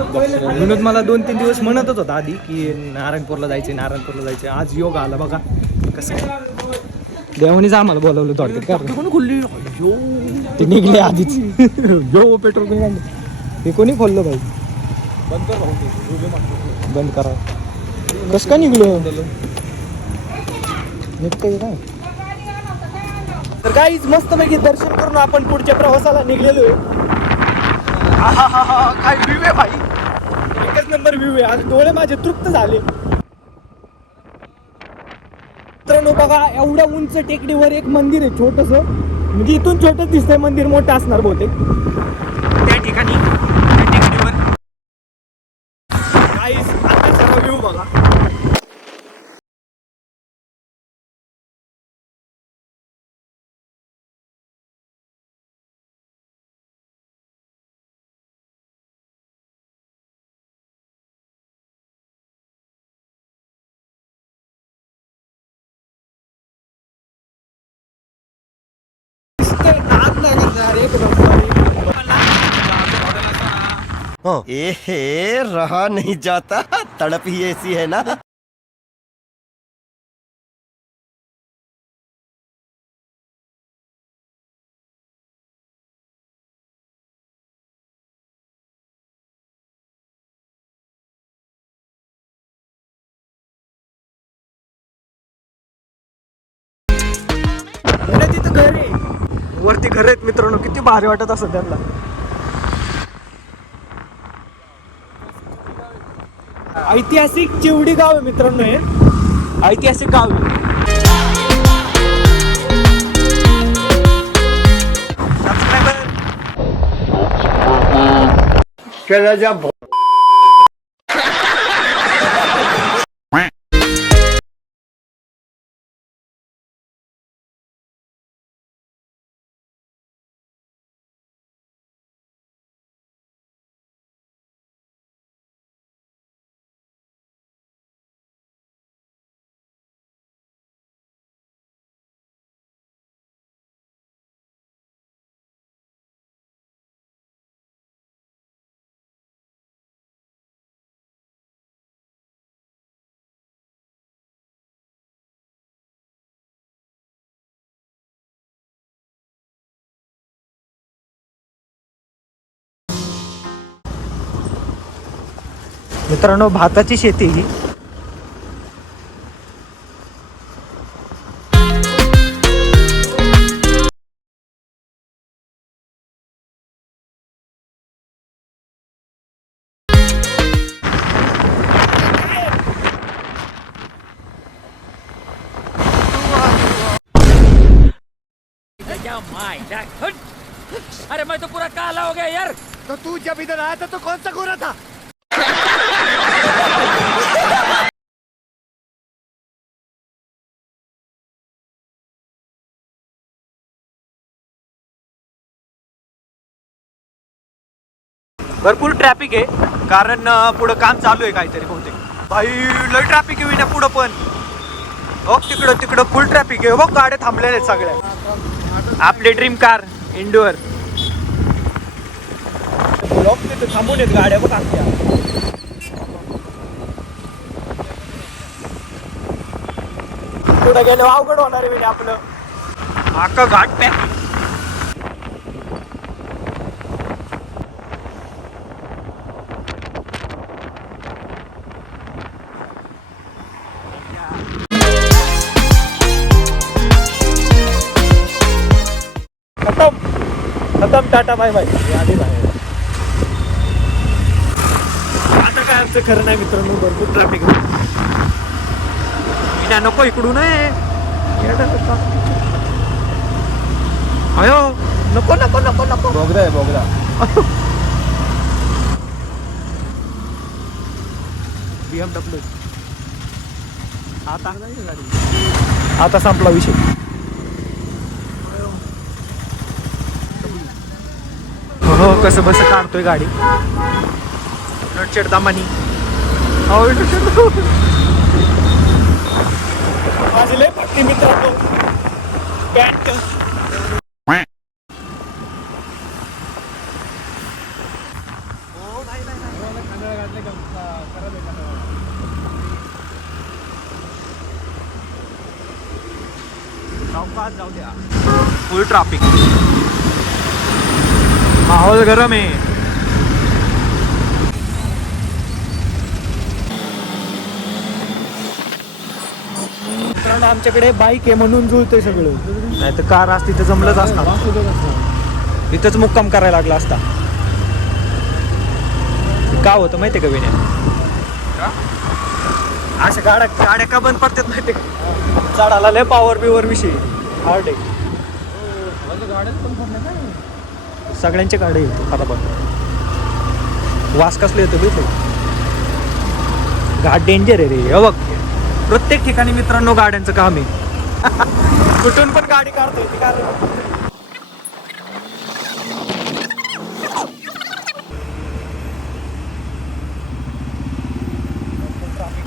विनोद मला 2-3 दिवस म्हणतच होता आधी की नारायणपूरला जायचे. आज योग आला बघा कसं देवानीच आम्हाला बोलावलं थोडक्यात कोणी खुलली ते निघले आधीच जो पेट्रोल हे कोणी खोललं भाई बंद करा कसं काय निघलं निघतंय काय तर काहीच मस्त पैकी दर्शन करून आपण पुढच्या प्रवासाला निघलेलो आहे काय व्ह्यू आहे भाई एकच नंबर व्ह्यू आहे आज डोळे माझे तृप्त झाले मित्रांनो बघा एवढ्या उंच टेकडीवर एक मंदिर आहे छोटस म्हणजे इथून छोटच दिसतंय मंदिर मोठं असणार बहुतेक त्या ठिकाणी टेकडीवर काहीच आता व्ह्यू बघा रहा नहीं जाता तड़प ही ऐसी है ना तिथं घर आहे वरती घर आहेत मित्रांनो किती भारी वाटत असत त्यांना ऐतिहासिक चिवडी गाव आहे मित्रांनो हे ऐतिहासिक गाव आहे चला जा मित्रांनो भाताची शेती ही अरे मैं तो पूरा काला हो गया यार तो तू जब इधर आया था तो कौन सा गोरा था भरपूर ट्रॅफिक आहे कारण पुढं काम चालू आहे काहीतरी बहुतेक भाई लय ट्रॅफिक आहे विना पुढं पण हो तिकडं फुल ट्रॅफिक आहे बघ गाड्या थांबलेल्या आहेत सगळ्या आपली ड्रीम कार इंडोर तिथे थांबून आहेत गाड्या बघ आमच्या पुढे गेलो अवघड होणार आहे आपलं आका घाट पॅक खतम टाटा बाय बाय आधी बाहेर आता काय आमचं खरं नाही मित्रांनो भरपूर ट्रॅफिक नको इकडून अयो नको नको नको नको बोगदा आहे बोगदा BMW आता संपला विषय हो कसं बस काढतोय गाडी नटचेड दामानी माझी लय पट्टी मित्रांनो पॅन्ट सावकाश जाऊ द्या. फुल ट्रॅफिक, माहोल गरम आहे. मित्रांनो आमच्याकडे बाईक आहे म्हणून जुळतंय सगळं, नाही तर कार असती तर जमलंच असणार. इथंच मुक्काम करायला लागला असता. का होतं माहितीये का विण्या, अशा गाड्या का बंद पडतात माहितीये का, झाडाला लय पॉवर बिवर विषयी हार्ड आहे. सगळ्यांचे गाड्या येतो खराब, वास कसले येतो बिलकुल. घाट डेंजर आहे रे. हे बघ प्रत्येक ठिकाणी मित्रांनो गाड्यांचं काम आहे. कुठून पण गाडी काढतोय ती कारण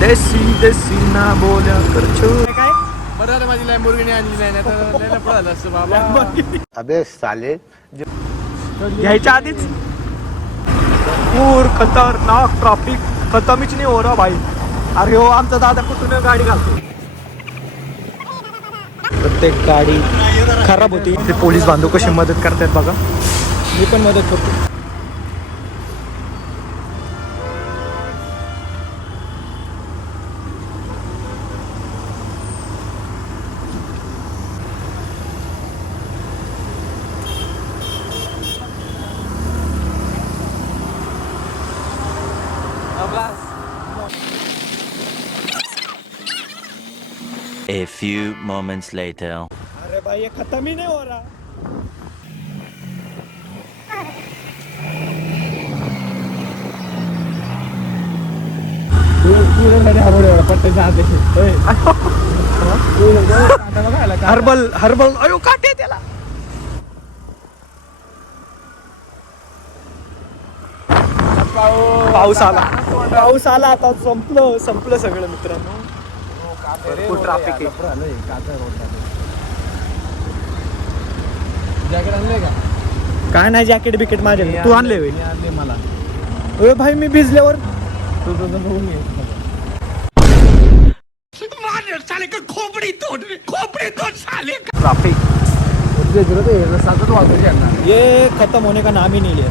देसी देसी ना बोल्या करछो. काय बरं झालं माझी लॅम्बोर्गिनी आणली नाही तर लयला पळालं असं बाबा. अबे साले. घ्यायच्या आधीच पूर खतरनाक ट्रॅफिक खतमच नाही हो रहा भाई. अरे हो आमचा दादा कुठून गाडी घालतो. प्रत्येक गाडी खराब होती. ते पोलीस बांधव कशी मदत करतात बघा. मी पण मदत करतो. A few moments later. अरे भाई ये खत्म ही नहीं हो रहा. हर्बल हर्बल अयो काटे त्याला. पाऊस आला आता संपलं सगळं मित्रांनो. भरपूर ट्रॅफिक आहे. जॅकेट आणलंय का? काय नाही जॅकेट बिकेट माझ्या तू आणले वे आणले मला. अरे भाई मी भिजल्यावर ट्रॅफिक ये खत्म होने का नाम ही नहीं लिया.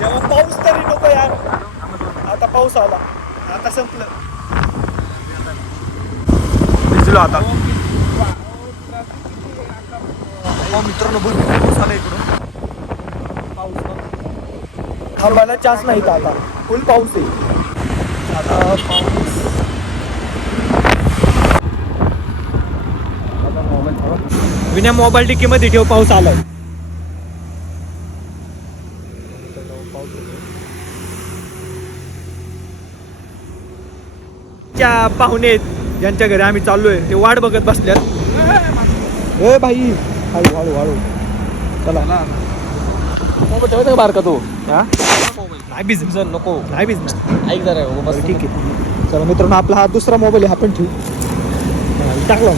जेव्हा पाऊस तरी नको यार. आता पाऊस आला, आता संपलं. भिजलो आता. मित्रांनो भरपूर पाऊस आला इकडून. थांबायला चान्स नाही का आता. फुल पाऊस आहे आता. पाऊस विना मोबाईल डिक्कीमध्ये ठेव, पाऊस आलाय. पाहुणे ज्यांच्या घरी आम्ही चाललोय ते वाट बघत बसल्यात. ए भाई हळू हळू हळू चला. मोबाईल ठेवायचा का बारका तो? नाही भिजणार नको, नाही भिजणार. ऐक जरा ठीक आहे. चला मित्रांनो आपला हा दुसरा मोबाईल आहे, हा पण ठेवू. टाकला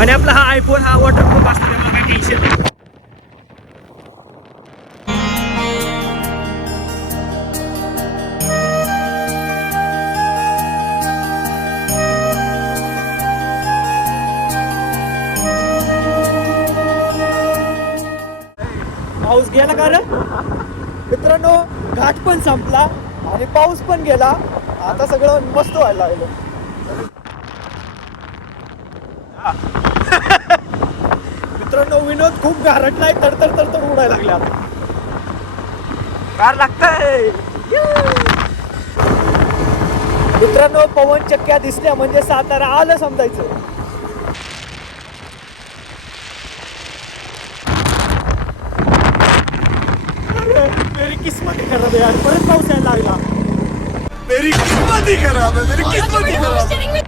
आणि आपला हा आयफोन हा वॉटरप्रूफ असतो, काही टेन्शन नाही. पाऊस गेला का रे मित्रांनो. घाट पण संपला आणि पाऊस पण गेला. आता सगळं मस्त व्हायला लागलं. मित्रांनो विनोद खूप गारटलाय, तडतड तडतड उडायला लागले. आता गार लागतंय. मित्रांनो पवन चक्क्या दिसल्या म्हणजे सातारा आलं समजायचं. मेरी किस्मत ही खराब है यार. परत पाऊस यायला लागला. मेरी किस्मत ही खराब है. मेरी किस्मत ही खराब है.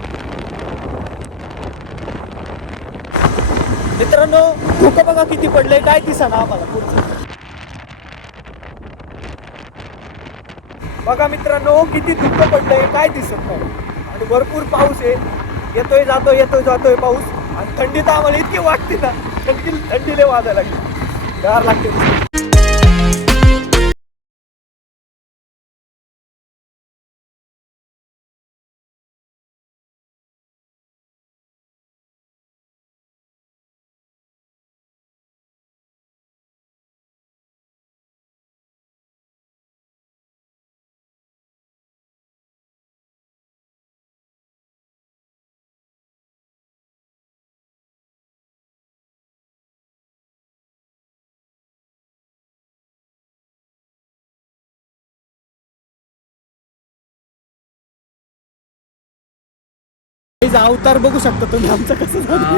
मित्रांनो धुकं बघा किती पडलंय, काय दिसना आम्हाला पुढचं. बघा मित्रांनो किती धुकं पडलंय, काय दिसत नाही. आणि भरपूर पाऊस आहे. येतोय जातोय पाऊस. आणि थंडी तर आम्हाला इतकी वाटते ना, थंडीले वाजायला लागली. गार लागते. गाईज अवतार बघू शकता तुम्ही आमचं कसं झालं.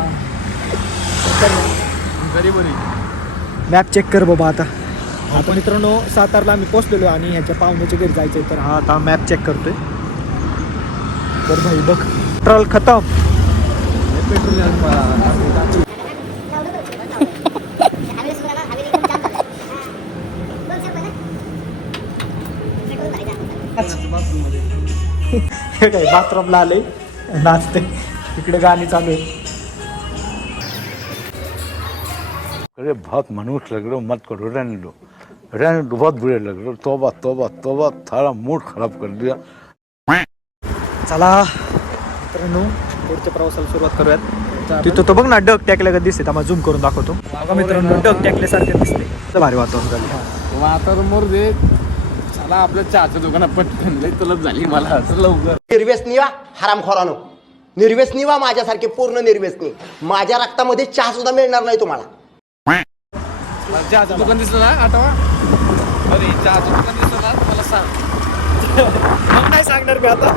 मॅप चेक कर बाबा आता मित्रांनो सातारला आम्ही पोहोचलेलो आणि ह्याच्या पाहुण्याच्या घरी जायचंय तर हा आता मॅप चेक करतोय. तर भाई बघ पेट्रोल खतम. हे काय बाथरूमला आले नाचते इकडे गाणी चालू आहे. अरे बहुत मनुष्य लग रहे हो, मत करो, रहने दो बहुत बुरे लग रहे हो. तौबा तौबा तौबा, थारा मूड खराब कर दिया. चला मित्रांनो पुढच्या प्रवासाला सुरुवात करूयात. तिथं तो बघ ना डग टॅकल्यागत दिसते. आम्हाला झूम करून दाखवतो. बघा मित्रांनो डग टॅकल्यासारखे दिसते. भारी वातावरण झालं. वातावरण मोर दे चला आपल्या चहाच्या दुकानात पटकन लई तलब झाली मला असं लवकर. निर्व्यसनी वा हरामखोरानो, निर्व्यसनी वा माझ्यासारखे पूर्ण निर्व्यसनी. माझ्या रक्तामध्ये चहा सुद्धा मिळणार नाही तुम्हाला. चहाचं दुकान दिसलं ना आठवा. अरे चहाचं दुकान दिसलं ना मला सांग. मग नाही सांगणार मी आता.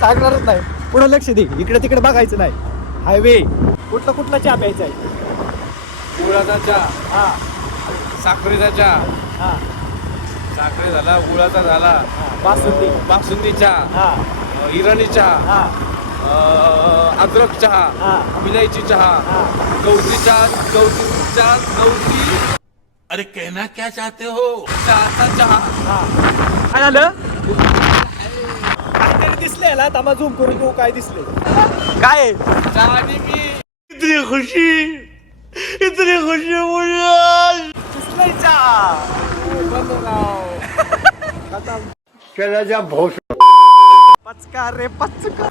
सांगणारच नाही. पुढे लक्ष दे. इकडे तिकडे बघायचं नाही. हायवे कुठला चहा प्यायचा आहे. गुळाचा चहा, हा साखरेचा चहा, हा साखरे झाला, गुळाचा झाला, बासुंदी, बासुंदी चहा, हा इराणी चहा, हा अद्रक चहा, हा विलायची चहा, हा. गवती चहा, गवती. अरे कहना क्या चाहते हो. चहाचा चहा. काय झालं काहीतरी दिसले ना तमा झूम करून तू काय दिसले काय आहे? चहा आणि मी. दिसलंय चहा. चला जा बहुत. पचका रे पचका.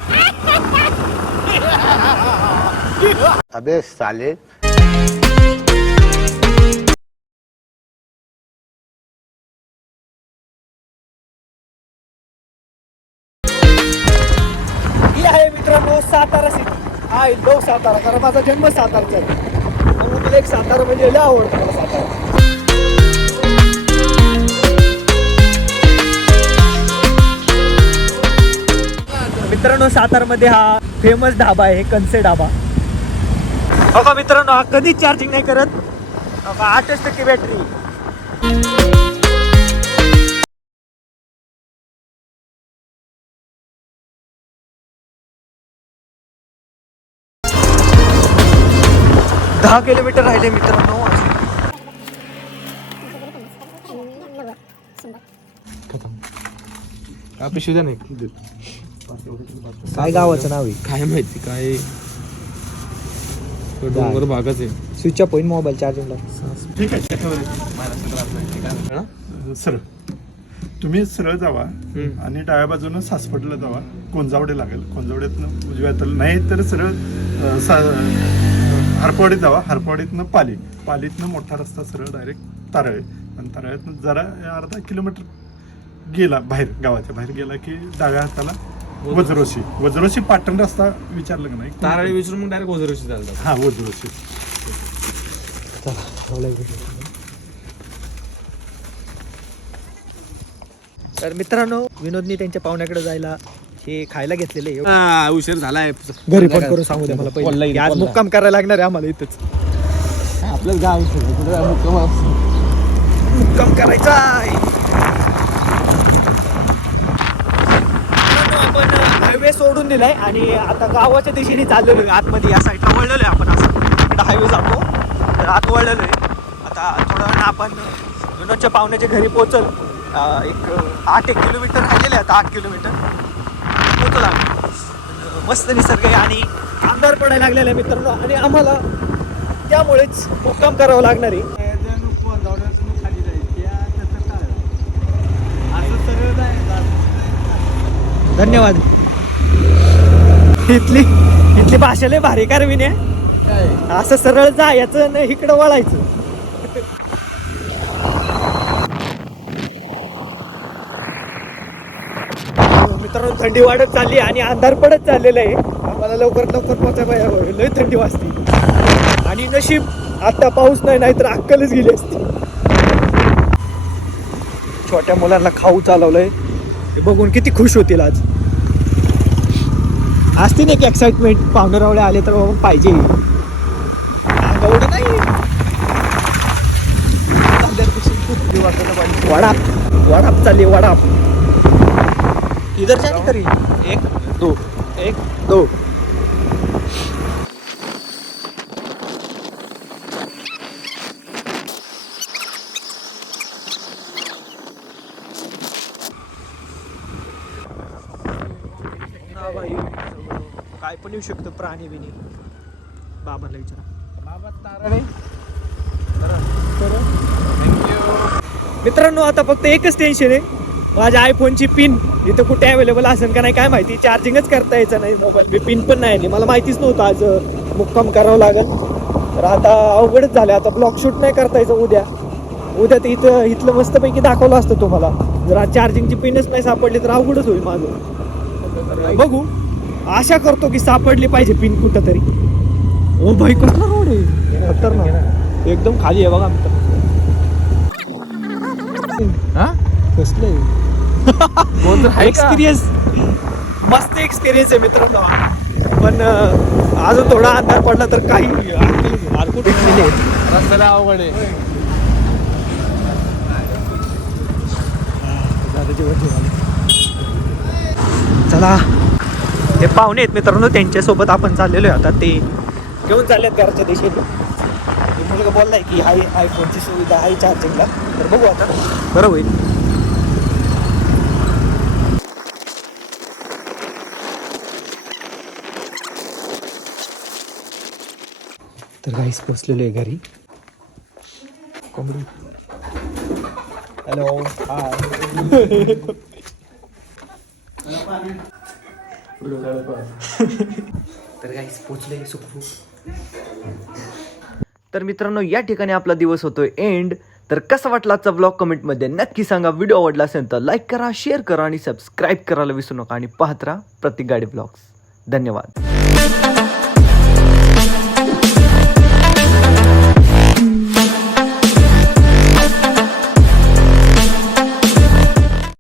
अबे साले. ही आहे मित्रांनो सातारा सिटी. हा लो सातारा कारण माझा जन्म सातारचा आहे. मला एक सातारा म्हणजे लय आवडतं मला सातारा. मित्रांनो सातारमध्ये हा फेमस ढाबा आहे कनसे ढाबा. बघा मित्रांनो हा कधीच चार्जिंग नाही करत. 8% बॅटरी. दहा किलोमीटर राहिले मित्रांनो. पिशवी नाही काय गावाचं नाव आहे काय माहिती काय डोंगर भागच आहे. स्विच ऑफ होईल मोबाईल चार्जिंगला. ठीक आहे सरळ तुम्ही सरळ जावा आणि डाव्या बाजूनं सासवडला जावा. कोंजावडे लागेल. कोंजावड्यातनं उजव्या हाताला नाही तर सरळ हरपवाडीत जावा. हरपवाडीतनं पालीतनं मोठा रस्ता सरळ डायरेक्ट तारळे आणि तारळ्यातनं जरा अर्धा किलोमीटर गेला बाहेर गावाच्या बाहेर गेला की डाव्या हाताला वज्रोशी पाटण रस्ता विचारलं का नाही. ताराळी विचारून मग डायरेक्ट ओझरशी चालतात. हा वज्रोशी. तर मित्रांनो विनोदनी त्यांच्या पाहुण्याकडे जायला हे खायला घेतलेले. उशीर झालाय. घरी फोन करून सांगू द्या मला पहिले की आज मुक्काम करायला लागणार आहे आम्हाला इथंच. आपल्याच गाव मुक्काम करायचा आहे. आपण हायवे सोडून दिलाय आणि आता गावाच्या दिशेने चाललेलो आहे. आतमध्ये या साईडला वळलेलो आहे आपण. असं इकडं हायवे जातो तर आत वळलेलो आहे. आता थोडं वेळ आपण विनोदच्या पाहुण्याच्या घरी पोहोचल. एक 8 किलोमीटर राहिलेले आता 8 किलोमीटर पोहोचल आम्ही. मस्त निसर्ग आहे आणि अंधार पडायला लागलेला आहे मित्रांनो आणि आम्हाला त्यामुळेच मुक्काम करावं लागणार आहे. धन्यवाद. इथली भाषा लय भारी का रे विने. असं सरळ जायचं नाही इकडं वळायचं. मित्रांनो थंडी वाढत चालली आणि अंधार पडत चाललेलं आहे. आम्हाला लवकरात लवकर पोचायला लय थंडी वाजते आणि नशीब आता पाऊस नाही तर अक्कलच गेली असती. छोट्या मुलांना खाऊ चालवलंय हे बघून किती खुश होतील आज. असते ना एक एक्साइटमेंट, पाहुणेरावळे आले तर बाबा पाहिजे. एवढं नाही. वडाप वडाप चालली वडाप. इधर जाने करी 1 2 1 2. काय पण येऊ शकतं, प्राणी बिनी. बाबाला विचारा. मित्रांनो आता फक्त एकच टेन्शन आहे, माझ्या आयफोनची पिन इथं कुठे अवेलेबल असेल का नाही काय माहिती. चार्जिंगच करता यायचं नाही मोबाईल बी, पिन पण नाही. मला माहितीच नव्हतं आज मुक्काम करावं लागेल. तर आता अवघडच झालं. आता ब्लॉग शूट नाही करता यायचं उद्या तर इथलं मस्तपैकी दाखवलं असतं तुम्हाला. जर आज चार्जिंगची पिनच नाही सापडली तर अवघडच होईल माझं. बघू, आशा करतो की सापडली पाहिजे पिन कुठं तरी. ओ भाई कसला रोड आहे, खतरनाक एकदम खाली आहे बघा मित्र. कसलं एक्सपिरियन्स, मस्त एक्सपिरियन्स आहे मित्रांनो. पण अजून थोडा अंधार पडला तर काही अवघड आहे. चला, हे पाहुणे आहेत मित्रांनो, त्यांच्यासोबत आपण चाललेलो आहे. आता ते घेऊन चाललेत घरच्या दिशेने. मुलगा बोललाय की हाय आयफोनची सुविधा आहे चार्जिंगला, तर बघू आता बरं होईल. तर काहीच पोचलेलो आहे घरी. कोंबडी हॅलो हाय. तर काहीच पोचले सुखरूप. तर मित्रांनो या ठिकाणी आपला दिवस होतोय एंड. तर कसा वाटला आजचा ब्लॉग कमेंटमध्ये नक्की सांगा. व्हिडिओ आवडला असेल तर लाईक करा, शेअर करा आणि सबस्क्राईब करायला विसरू नका. आणि पाहत राहा प्रत्येक गाडी ब्लॉग्स. धन्यवाद.